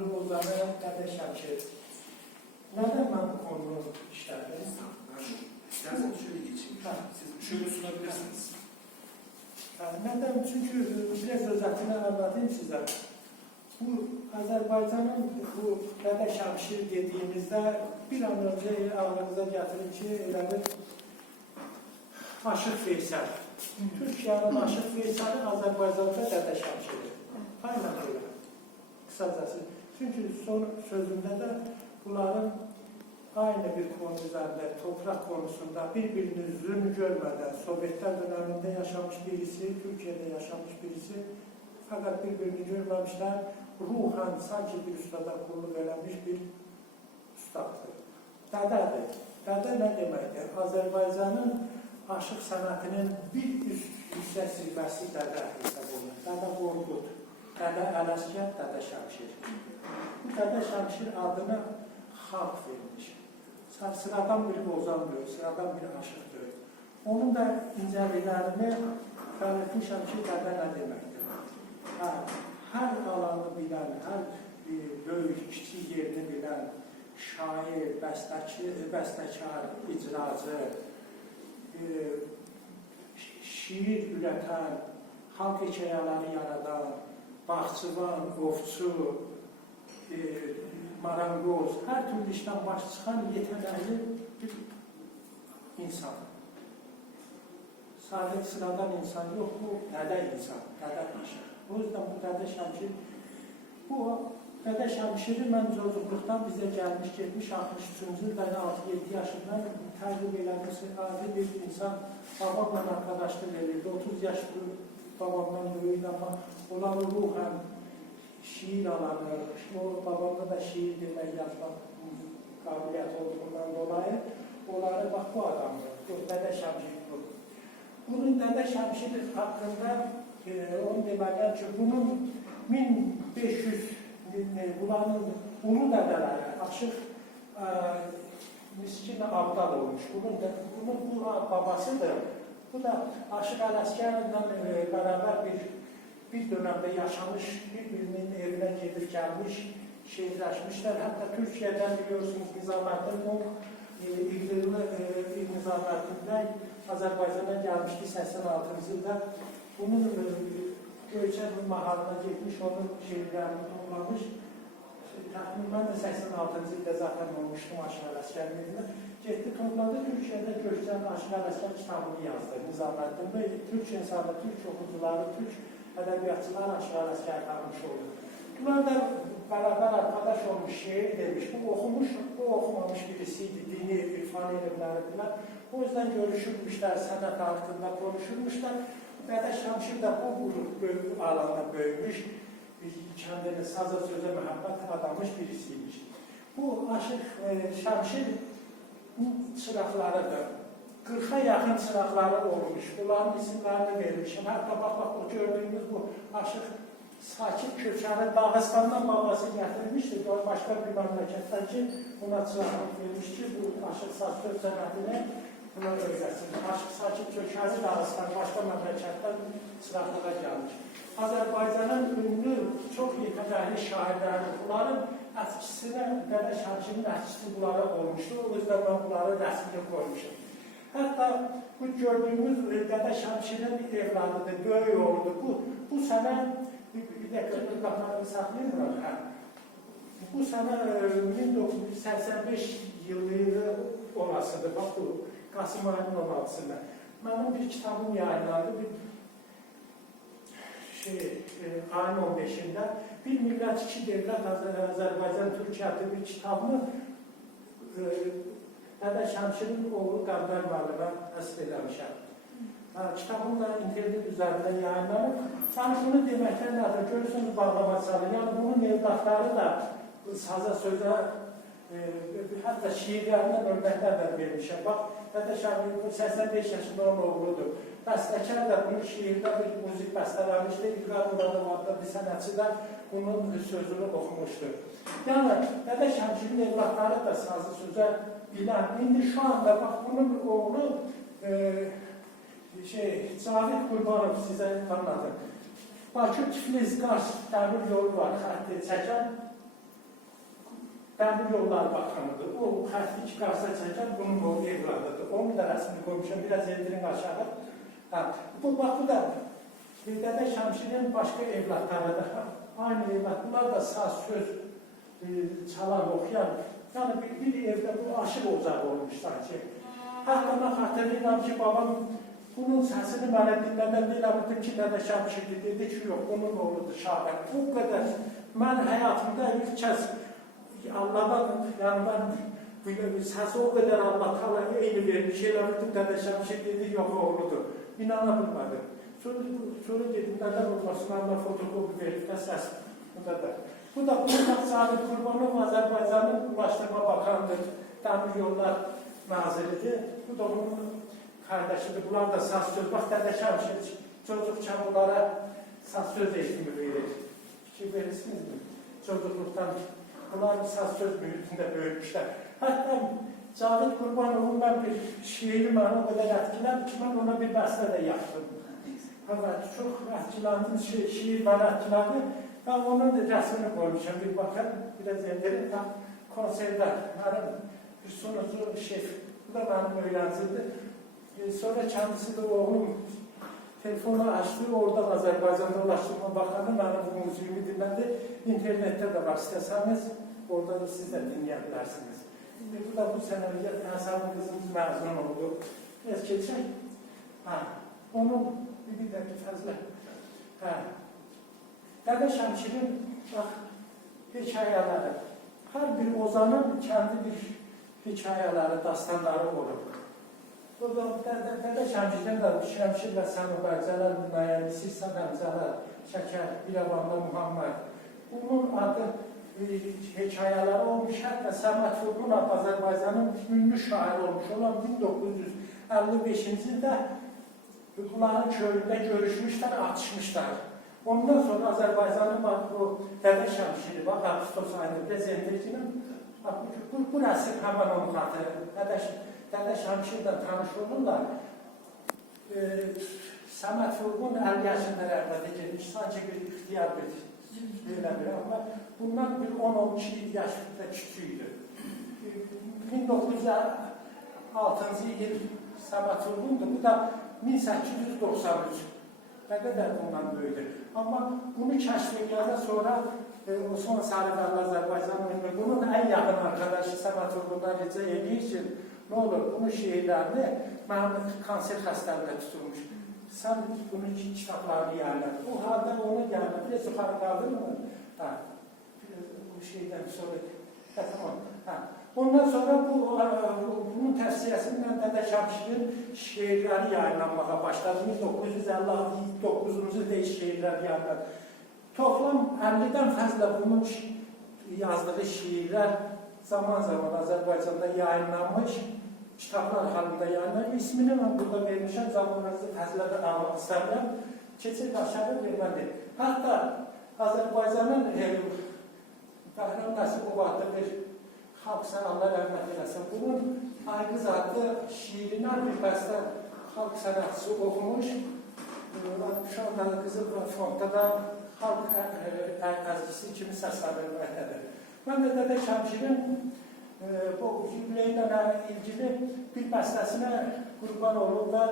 Rozanə Qədə Şəmşir. Nədən mən bu konunu işlədim? İsterseniz şöyle geçeyim. Siz şöyle sunabilirsiniz. Nədən? Çünki biraz özətini anlatayım sizə. Bu Azərbaycanın bu Qədə Şəmşir dediyimizdə bir an önce ağlınıza gətirin ki, elədir Aşıq Veysel. Türkiye'nin Aşıq Veysel'i Azərbaycanda Qədə Şəmşir'dir. Aynen öyle. Kısacası. Çünkü son sözümde de bunların aynı bir konu üzerinde, toprak konusunda birbirini zulüm görmeden, Sovyetler döneminde yaşamış birisi, Türkiye'de yaşamış birisi, fakat birbirini görmemişler, ruhen sanki bir ustada kulluk eləmiş bir ustadır. Dədədir. Dədə ne deməkdir? Azərbaycanın aşıq sənətinin bir üst yüksək zirvəsi Dədə hesab olunur. Dədə Qorqud, Dədə Ələsgər, Dədə Şəmşir. Bu Dədə Şəmşir adını xalq vermiş. Sıradan bir qozan deyil, sıradan bir aşıq deyil. Onun da incəliklərini öyrətmişəm ki, Dədə nə deməkdir? Hər alanı bilən, hər böyük, kiçik yerini bilən şair, bəstəkar, icracı, şiir üreten, halk hikayeleri yaradan, bahçıvan, ovçu, marangoz, her türlü işten baş çıkan yetenekli bir insan. Sadece sıradan insan yok, bu Dədə insan, Dədə aşıq. O yüzden bu Dədə Şəmşir, bu Dədə Şəmşiri mən çocuqluqdan bizə gəlmiş, 63-cü ildə 6-7 yaşından təqib eləmişsin, adi bir insan babamla arkadaşlıq edirdi, 30 yaş babamdan böyük ama olan ruhen şiir alanı, o babamda da şiir demək, yazmaq qabiliyyət olduğundan dolayı onları bax bu adamdır, bu Dədə Şəmşir bu. Bunun Dədə Şəmşir haqqında onu deməliyəm ki, bunun 1500 bunların ulu dədələri aşıq miskin abdal olmuş. Bunun bu babasıdır. Bu da Aşıq Ələsgərlə beraber bir dönemde yaşamış, birbirinin evine gelip gelmiş, şehirleşmişler. Hatta Türkiye'den biliyorsunuz Nizamettin o İqdirli Nizamettin'den Azerbaycan'a gelmişti 86. yılda. Bunun Göyçer bir mahalına gitmiş, onun şehirlerini toplamış. Təxminən də 86-cı ildə zaten olmuştum Aşıq Ələsgərin evində. Getdi, topladı, Türkiyədə Göyçer Aşıq Ələsgər kitabını yazdı. Nizamettin və Türk insanı, Türk oxucuları, Türk ədəbiyyatçılar Aşıq Ələsgər tanımış oldu. Bunlar da beraber arkadaş olmuş, şiir demiş. Bu oxumuş, bu oxumamış birisiydi, dini, irfani elmləridirlər. O yüzden görüşürmüşlər, sənət haqqında konuşurmuşlar. Dədə Şəmşir də bu alanda böyümüş, kendini saza söze məhəbbət adamış birisiymiş. Bu Aşıq Şəmşir çıraqlarıdır. 40'a yakın çıraqları olmuş. Bunların isimlerini vermişim. Hatta bak o gördüğümüz bu Aşıq Sakit Köçəni Dağıstandan babası gətirmişdir. Başka bir memleketdən ki, buna çıraqlık vermiş ki, bu Aşıq Sakit sənətini buna öyrətsin. Aşıq Sakit Köçəni Dağıstan başka memleketdən çıraqlığa gelmiş. Azərbaycanın ünlü, çox yetenəkli şairləri, bunların ətkisine, Dədə Şəmşirin ətkisi bunlara olmuşdur. O yüzden ben bunları rəsmini koymuşum. Hatta bu gördüğümüz Dədə Şəmşirin evladıdır, böyük oğludur. Bu sene, bir dakika kafanı saklayayım. Bu sene 1985 yılı olasıdır. Bak bu Kasım ayının 16'sında. Benim bir kitabım yayınlandı. Ayın 15'inde bir millət iki devlet Azərbaycan Türkiye'de bir kitabını Dədə Şəmşirin oğlu Qəmbər müəllimə əsb eləmişəm. Kitabım da internet üzerinde yayınlanır. Yani bunu deməkdən nədir? Görürsünüz bağlamaçalı. Yani bunun evlatları da saza söze hatta şiirlərindən örnəklər də vermişəm. Bak Dədə Şəmşir 85 yaşında onun oğludur. Bəstəkar da bu şiirdə bir müzik bəstələmişdir. İlqar Muradov adlı bir sənətçi də bunun sözünü oxumuşdur. Yəni, Dədə Şəmşirin evlatları da sazı sözə bilən. İndi şu anda bax bunun oğlu Cavid Qurbanov sizə anladım. Bakı Tiflis Qars dəmir yolu var, xətti çəkən. Dəmir Yollar Bakanıdır. O xətti ki, qarşıya çəkən bunun o evladıdır. Onun da rəsmini qoymuşam, biraz endirin aşağı. Bu da Dədə Şəmşirin başqa evlatlarıdır. Aynı evlat. Bunlar da saz, söz çalan, oxuyan. Yəni bir evdə bu aşıq ocağı olmuş sanki. Hətta mən xatırlayıram ki, babam bunun səsini mənə dinlədən deyiləm ki, Dədə Şəmşirdir. Dedi ki, yox, bunun oğludur Şaban. Bu qədər. Mən həyatımda ilk kəs Allah'dan, yəni mən səsi o qədər Allah tala eyni vermiş, elə bildim Dədə Şəmşir dedi, yox, oğludur. İnana bilmədim. Sonra dedim, nədən olmasın, Allah fotokopi verib də səs. Bu da Murat Salih Qurbanov Azərbaycanın Ulaşdırma Bakanıdır, Dəmir Yollar Naziridir. Bu da onun kardeşidir. Bunlar da saz söz. Bax, Dədə Şəmşir çocuqcan onlara saz söz eğitimi verir. Fikir verirsiniz mi? Çocuqluqdan. Bunlar saz söz mühitində böyümüşlər. Hətta Cavit Qurbanovun mən bir şiiri mənə o qədər etkiləndi ki, mən ona bir bəstə də yaptım. Evet, çox etkiləndi, şiir mənə etkiləndi. Ben onun da rəsmini qoymuşam, bir bakın, biraz endirin, tam konserdə. Mənim bir sunucu şef, bu da mənim öğrencimdir. Sonra kendisi de oğlum telefonu açtı, oradan Azərbaycanda Ulaşdırma Bakanı mənim bu müziğimi dinlədi. İnternette de var, istəsəniz, orada da siz de dinləyebilirsiniz. Bu da bu sene Hasan kızımız mezun oldu. Biraz geçecek. Onun bir dakika fazla. Dədə Şəmşirin hikayeleri, her bir ozanın kendi bir hikayeleri, dastanları olur. Burada Dədə Şəmşirdən də Şəmşir və Sənubərzələr müəyyənisi, Sədəmzələr, Şəkər, İrəvanda Muhammed. Bunun adı hikayeleri olmuş, hətta Səməd Vurğunov Azərbaycanın ünlü şair olmuş olan 1955-ci ildə bunların köyündə görüşmüşlər, atışmışlar. Ondan sonra Azərbaycanın bu Dədə Şəmşiri, bax, Ağustos ayında Zendircinin, bu rəsm həmən onu xatırı. Dədə Şəmşirlə tanış olurlar. Səməd Vurğun 50 yaşında rəhmətə gelmiş, sanki bir ixtiyar bir ama bundan bir 10-12 yaşında küçüydü. 1906-cı il Səməd Vurğundur, bu da 1893. Ne kadar bundan böyüdür. Ama bunu keşfedildiğinde sonra Osman Sarıqarlı Azərbaycanın bunun en yakın arkadaşı Səməd Vurğundan rica edir ki, ne olur bunun şiirlerini mənim kanser xəstəliyinə tutulmuş. Sen bunun kitaplarını yerler. Bu halde onu yerler. Biraz yukarı kaldın mı? Bu şeyden sonra. Tamam. Ondan sonra bunun tefsiresinden Dədə Şəmşirin şiirleri yayınlanmaya başladı. 1959-cu ildə şiirler yayınlandı. Toplam 50'den fazla bunun yazdığı şiirler zaman zaman Azərbaycanda yayınlanmış. Kitaplar halinde yayınlanıyor. İsmini ben burada vermişim. Zamanınızı fazladan almak istemiyorum. Keçid aşağı vermədi. Hatta Azərbaycanın Bəhrəm Nəsibov adlı bir xalqsan Allah rəhmət eləsin. Bunun Aygız adlı şiirindən bir bəstə xalq sənətçisi oxumuş. Şu anda Qızıl Fondda da xalq əzgisi kimi səslənilməkdədir. Mən də Dədə Şəmşirin bu yükləylə ilgili bir bəstəsinə qurban olub və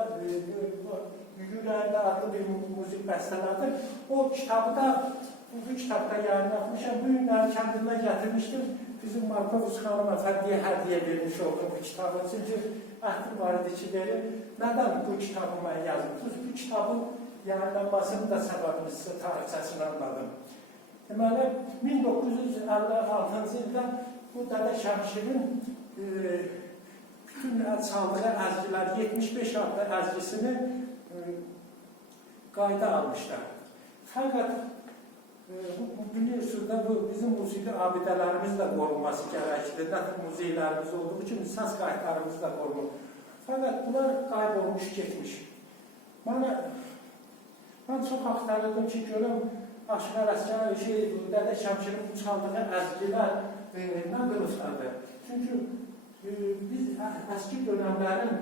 Yükləylə adlı bir müzik bəstələrdir. O kitabı da bu kitabda yayınlatmışam. Bu günləri kəndimdən gətirmişdim. Bizim Markovuz xanım əfəndiyə hədiyyə vermiş oldum bu kitabı. Çünki əhdim var idi ki, verir. Nədən bu kitabı mən yazdım? Bu kitabın yayınlanmasının da səbəbini sizə tarixçəsini anladım. Deməli, 1956-cı ildə bu Dədə Şəmşirin bütün çaldığı əzgilər, 75 adlı əzgisini qayda almışlar. Fəqət biliyorsunuz da bu bizim musiqi abidələrimiz də qorunması gərəkdir. Nədir muzeylərimiz olduğu kimi səs qayıtlarımız da qorunur. Fəqət bunlar qaybolmuş, getmiş. Mən çox axtarırdım ki, görüm Aşıq Ələsgər Dədə Şəmşirin çaldığı əzgilər nə qılıflardır. Çünki biz əski dönəmlərin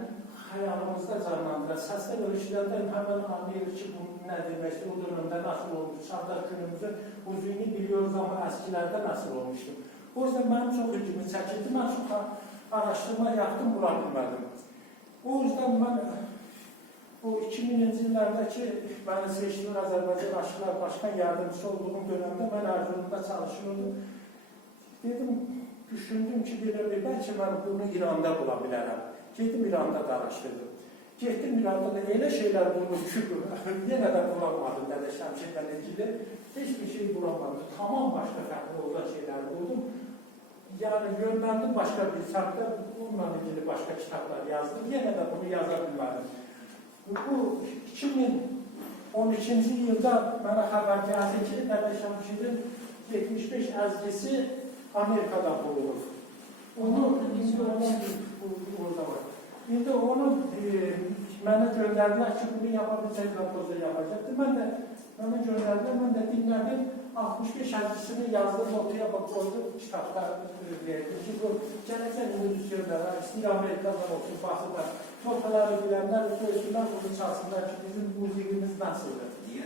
xəyalımızda canlandırır. Səslər ölçülərdən həmən anlayırıq ki, bu nə deməkdir, o dönəmdə nasıl olmuş, çağdaş günümüzün müziğini biliyoruz ama əskilərdə nasıl olmuşdur. O yüzden benim çok ilgimi çekildi. Ben çok araştırma yaptım, bula bilmedim. O yüzden ben o 2000'li yıllardaki beni seçtiler Azerbaycan Aşıklar Başkan Yardımcısı olduğum dönemde ben Erzurum'da çalışıyordum. Dedim, düşündüm ki belki ben bunu İran'da bulabilirim. Gittim İran'da da araştırdım. Gittim İran'da da öyle şeyler buldum ki yine de bulamadım Dədə Şəmşidlə ilgili. Hiçbir şey bulamadım. Tamam başka farklı olan şeyler buldum. Yani yönlendim başka bir kitapta, bununla ilgili başka kitaplar yazdım. Yine de bunu yazabilmedim. Bu 2012. yılda bana haber geldi ki Dədə Şəmşidin 75 əzgisi Amerika'da bulunur. Onu orada var. Şimdi onu bana gönderdiler ki bunu yapabilecek raporda yapacaktı. Bana gönderdiler, ben de dinledim. 65 əzgisini yazdım, ortaya koydum, kitaplar verdim ki bu gelecek illüzyonlara, İstir Amerika'dan olsun, Batı'da notaları bilenler, göğsünler bunu çalsınlar ki bizim müziğimiz nasıldır? Niye?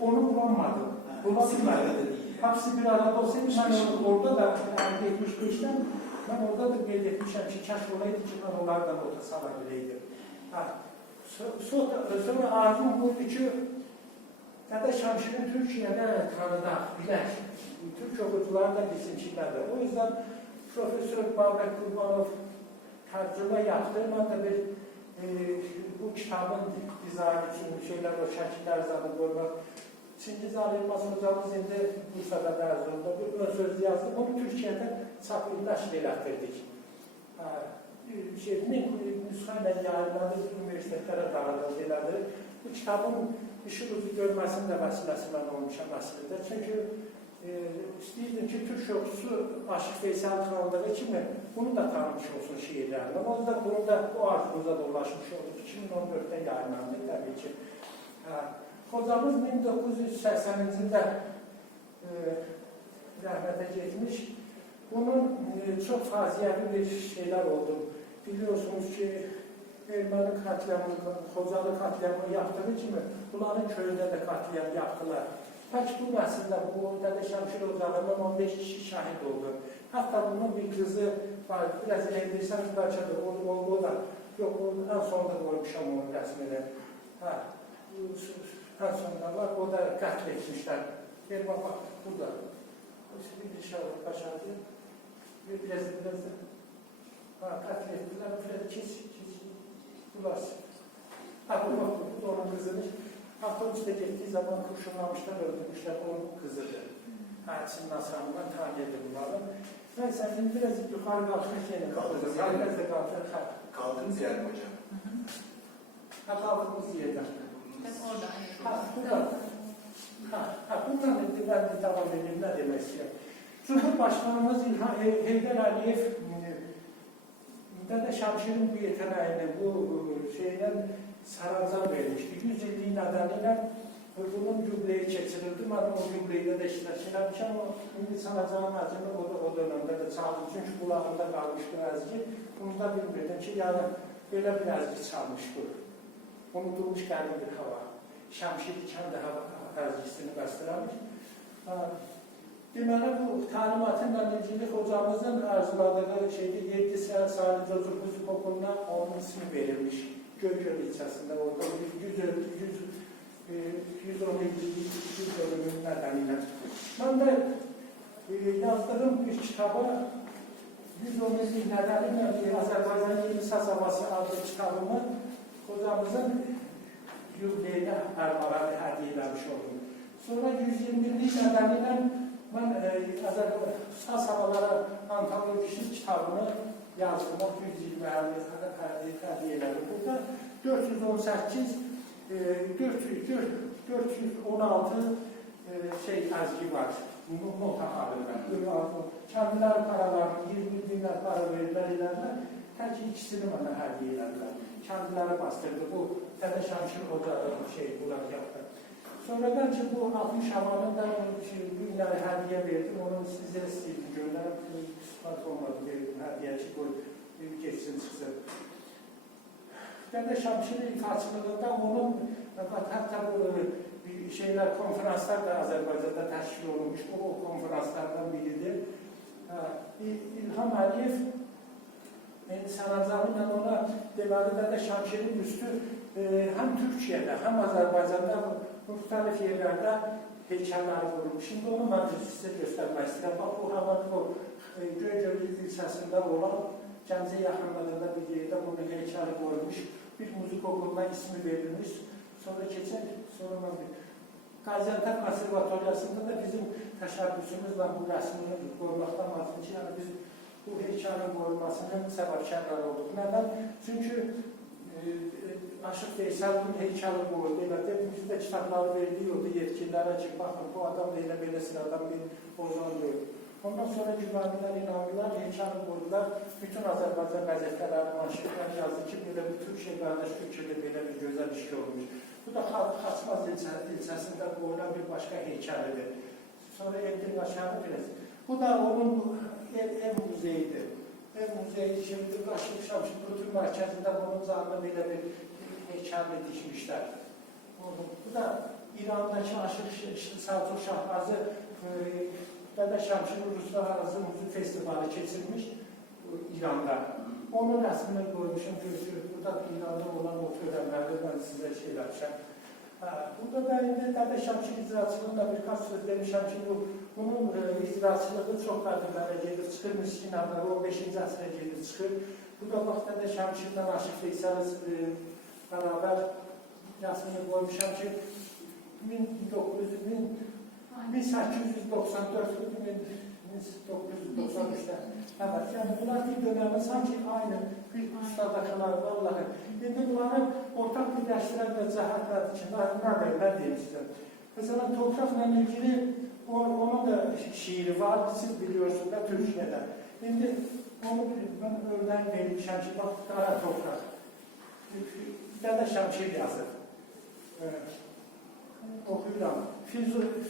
Onu bulamadım. Bulabilmedim. Hepsi bir arada olsaydı ben orada da yani 75'ten ben orada da bir etmişim ki kaç olaydı ki ben onlardan orada salabileydim. Sonra arzum buydu ki Dədə Şəmşidin Türkiye'de tanıda bilək. Türk okucuları da bilsinçilərdir. O yüzden Profesör Babək Qurbanov tərcümə yaptı. Ben de bir bu kitabın dizayn için şeyler, o şəkillər zaten görmək. Çingiz Ali Yılmaz hocamız indi Bursa'da Erzurum'da bir ön söz yazdı. Onu Türkiye'de çapıyla elətirdik. Nüshayla yayınladı, üniversitetlere dağıdıldı elədir. Bu kitabın işi ucu görməsinin də vəsiləsi mən olmuşam əslində. Çünki istəyirdim ki, Türk şokusu Aşıq Veysel tanıdığı kimi bunu da tanımış olsun şiirlərlə. O yüzden bunu da bu arzumuza da ulaşmış olduk. 2014'te yayınlandı tabii ki. Hocamız 1980'ci ildə rəhmətə getmiş. Bunun çok faciəvi bir şeyler oldu. Biliyorsunuz ki, Erməni katliamı, Xocalı katliamı yaptığı kimi bunların köyünde de katliam yaptılar. Peki bu nəsildə, bu Dədə Şəmşid ocağından 15 kişi şahit oldu. Hatta bunun bir kızı var, biraz eğdirseniz belki de o da, yok en sonunda koymuşam onun resmini. En sonunda var, o da katletmişler. Gel bak, burada. Bir dışarı başardı. Biraz da katlettiler, biraz kes. Ulas. Bu da onun kızıdır. Otobüste gittiği zaman kurşunlamışlar, öldürmüşler, onun kızıdır. Çin Nasran'dan tanıdı bunları. Neyse, şimdi biraz yukarı kalkmış yeni kalkacağız. Biraz da kalkacağız. Kaldığınız yer mi hocam? Kaldığımız yerden. Orada. Bundan ben de devam edeyim, ne demek istiyorum. Cumhurbaşkanımız Heydər Əliyev Dədə Şəmşidin bu yeteneğini, bu şeyden sərəncam vermişdi. 100 illiği nedeniyle bunun cümleyi keçirildi. Ben o cümleyle de işleşilemişim ama şimdi sanacağım acını o dönemde de çaldım. Çünkü kulağımda kalmıştı əzgi. Bunu da bilmirdim ki, yani böyle bir əzgi çalmıştı. Unutulmuş gəldi bir hava. Şəmşid kendi əzgisini bəstələmiş. Deməli, bu talimatınla ilgili hocamızın arzuladığı şeyde 7 sene Salih Çocuk Müzik Okulu'na onun ismi verilmiş. Gökyol ilçesinde orada 110 bölümünün nedeniyle. Ben de yazdığım bir kitaba 110 nedeniyle Azerbaycan Yeni Saz Havası adlı kitabımı hocamızın yükleyine armağanı hediye etmiş oldum. Sonra 120'lik nedeniyle ben Saz Havalara antolojisi kitabını yazdım. 120 hediye ederim. Burada 418 416 əzgi var. Nota halinde. Kendileri paralarını, 20 binler para verirler ilerler. Tək ikisini bana hediye ederler. Kendileri bastırdı. Bu Dədə Şəmşid ocağı bunlar yaptı. Sonradan ki bu 60 havanından günləri hediye verdim. Onu size istəyirdim gönderip ispat olmadı. Hediye ki bu geçsin çıxsın. Dədə Şəmşidin ifaçılığında onun hatta bu bir şeyler, konferanslar da Azerbaycan'da təşkil olunmuş. O konferanslardan biridir. İlham Əliyev sərəncamı ilə ona deməli də Şamşirin üstü həm Türkiyədə, həm Azərbaycanda müxtəlif yerlərdə heykəlləri qurulmuş. Şimdi onu mən sizə göstərmək istəyirəm. Bax, bu havanın o Göygöl ilçəsində olan Gəncə yaxınlığında bir yerdə bunun heykəli qoyulmuş. Bir müzik okuluna ismi verilmiş. Sonra keçən, sonra mən Qaziantep Konservatoriyasında da bizim təşəbbüsümüzlə bu rəsmini qoymaqdan lazım ki, yəni biz bu heykəlin qoyulmasının səbəbkarları olduq. Nədən? Çünki Aşıq Veysel'in heykəli qoyuldu. Bizdə kitabları veriliyordu yetkililərə ki, baxın, bu adam da elə-belə sıradan bir ozan deyil. Ondan sonra güvenlikler, inanmılar, heykəli qoydular. Bütün Azərbaycan qəzetələri, manşetlər yazdı ki, belə bir Türkiyə qardaş Türkiyədə belə bir gözəl iş olmuş. Bu da Xaçmaz ilçəsində qoyulan bir başqa heykəlidir. Sonra Endilbaşarı biraz. Bu da onun ev muzeyidir. Ev muzeyi şimdi Qaşıq Şamşid Kültür Mərkəzində bunun canlı belə bir heykəlini dikmişlər. Bu da İrandakı Aşıq Səlcuq Şahbazı Dədə Şəmşid Uluslararası Müzik Festivalı keçirmiş İranda. Onun rəsmini qoymuşum, gözləyir. Burada İranda olan o törənlərdə mən sizə şey eləmişəm. Burada da indi Dədə Şəmşid icraçılığında birkaç söz demişəm ki, bunun icraçılığı çox qədimlərə gedir, çıxır miskinlərə, 15-ci əsrə gedir, çıxır. Bu da bax Dədə Şəmşidlə Aşıq Veysel bərabər rəsmini qoymuşam ki, 1894-1993'də. Evet, yani bunlar bir dönemi sanki aynı bir ustadakılar vallahi. İndi bunları ortak birləşdirən və cəhətlər için nə deyim sizə? Mesela toprakla ilgili onun da şiiri var, siz biliyorsunuz da Türkiye'de. İndi onu ben örneğin vermişəm ki, bak, Qara Toprak. Dədə Şəmşid yazır. Okuyuram.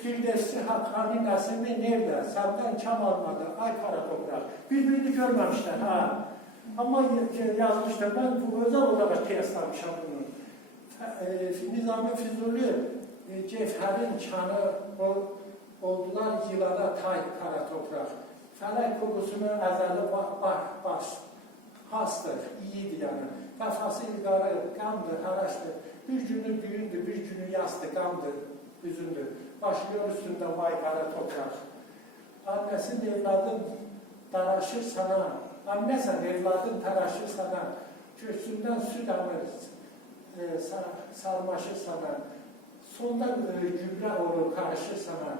Firdevsi Hakkani Nəsimi nerede? Səndən kam almadı. Ay Qara Toprak. Birbirini görməmişlər. Ama yazmışlar. Ben bu özel olarak kıyaslamışam bunu. Nizami Füzuli Cevherin kanı oldular yılana tay Qara Toprak. Fələk kokusunu əzəli hastır, iyidir yani. Kafası ilgarı, qandır, haraşdır. Bir günü düğündür, bir günü yastır, qandır, üzündür. Başlıyor üstünde vay Qara Toprak. Annesin evladın daraşır sana. Annesen evladın taraşır sana. Göğsünden süt alır, sarmaşır sana. Sondan gübre olur, karışır sana.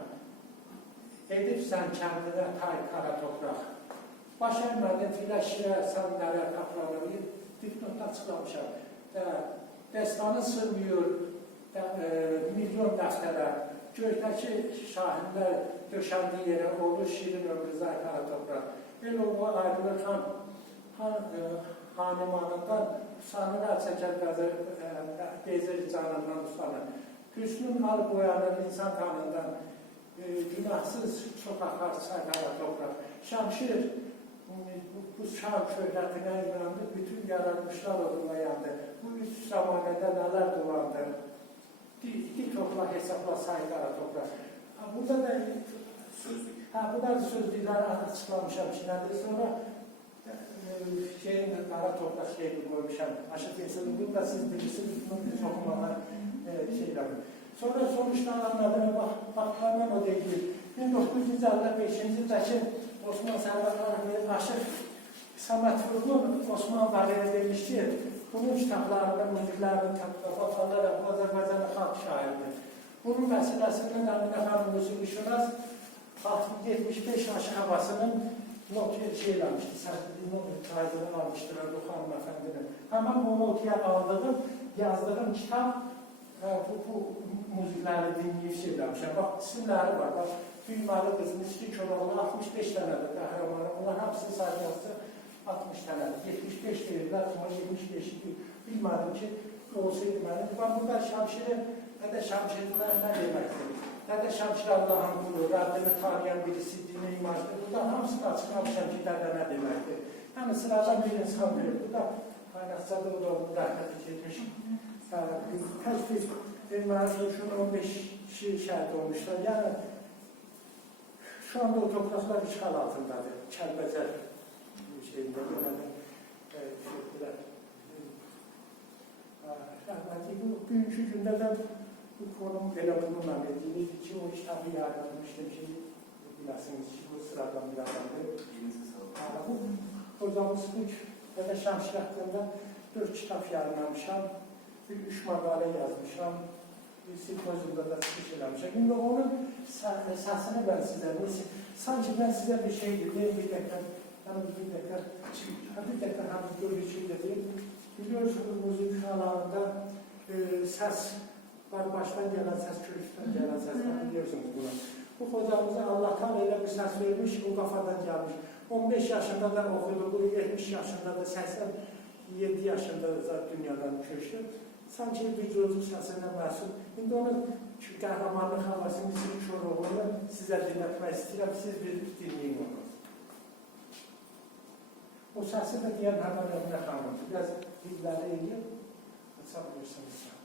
Edipsen kendine tay Qara Toprak. Başarmadın filəşirə, sənlərə, qaplarına dipnotda açıqlamışam. Destanı sığmıyor milyon dəftərə. Göydəki şahinlər döşəndiyi yerə olur şirin ömrüzə Qara Toprak. Elə o ayrılır hanımanından usanır, çəkər bezir canından usanır. Hüsnün al boyanır insan kanından. Günahsız çok akarsa Qara Toprak. Şamşir bu şam şöhretine inandı, bütün yaratmışlar oduna yandı. Bu üç zamanında neler dolandı. Dik topla hesapla say Qara Toprak. Burada da bunlar sözlükleri açıklamışam içinədir. Sonra Qara Toprak şeyini koymuşam. Aşıq Veysel'in bunu da siz bilirsiniz, bunu biz okumalar şeylerim. Sonra sonuçlananlarına bakmadan o değil. 1955'ci Osman Sərvərli Aşıq Samet Vurğun Osman Valiyə demiş ki, bunun kitablarında, müziklərinin təbliğatlarında Azərbaycanın xalq şairidir. Bunun məsələsində Əminə xanım Müziqşünas 75 aşıq havasının notu şeyləmişdi, kaydını almışdılar bu hanımefendinin. Hemen bu notuya aldığım, yazdığım kitap bu müzikləri dinləyib şeyləmişəm. Bax, isimləri var. Bax, Düyməli qızın üstü Köroğlu 65 dənədir qəhrəmanı. Onlar hepsini sayılması 60 dənədir. 75 deyirlər, sonra 75'i bilmədim ki, olsaydı mənim. Bax, burada Şamşir'e, Dədə Şamşir'dən nə deməkdir? Dədə Şamşir Allah'ın qulu, Rabbini tanıyan birisi, dini imajdır. Burada hamısını açıqlamışam ki, dədə nə deməkdir. Yəni, sıradan bir insan verir. Burada Qaynaqçada o da onu rəhmət etmiş. Ermənistun 15'i şəhid olmuşlar. Yani şu anda o topraklar işgal altındadır. Kəlbəcər şeyinde yönədən şeydilər. Bugünkü gündə də bu konum belə bununla edildi ki, o kitabı yayınlanmışdı ki, bilirsiniz ki, bu sıradan bir adamdır. Bu hocamız bu Dədə Şəmşir haqqında 4 kitab yayınlamışam, 3 məqalə yazmışam, simpozyumda da çıxış eləmişəm. İndi onun əsasını mən sizə, sanki mən sizə bir şey deyim, bir dəqiqə hamı görür ki, dedim. Biliyorsunuz, müzik alanında səs var, baştan gələn səs, kökdən gələn səslər, biliyorsunuz bunu. Bu hocamıza Allah'tan elə bir səs vermiş, o qafadan gəlmiş. 15 yaşında da oxudu, 70 yaşında da 87 yaşında da dünyadan köçdü. Sanki bir çocuk səsindən məsul. İndi onun qəhrəmanlıq havasını, sizin çoruğunu sizə dinlətmək istəyirəm, siz bir dinləyin onu. O səsi də deyən həmən Əminə xanımdır. Biraz dilləri eləyib, açabilirsiniz.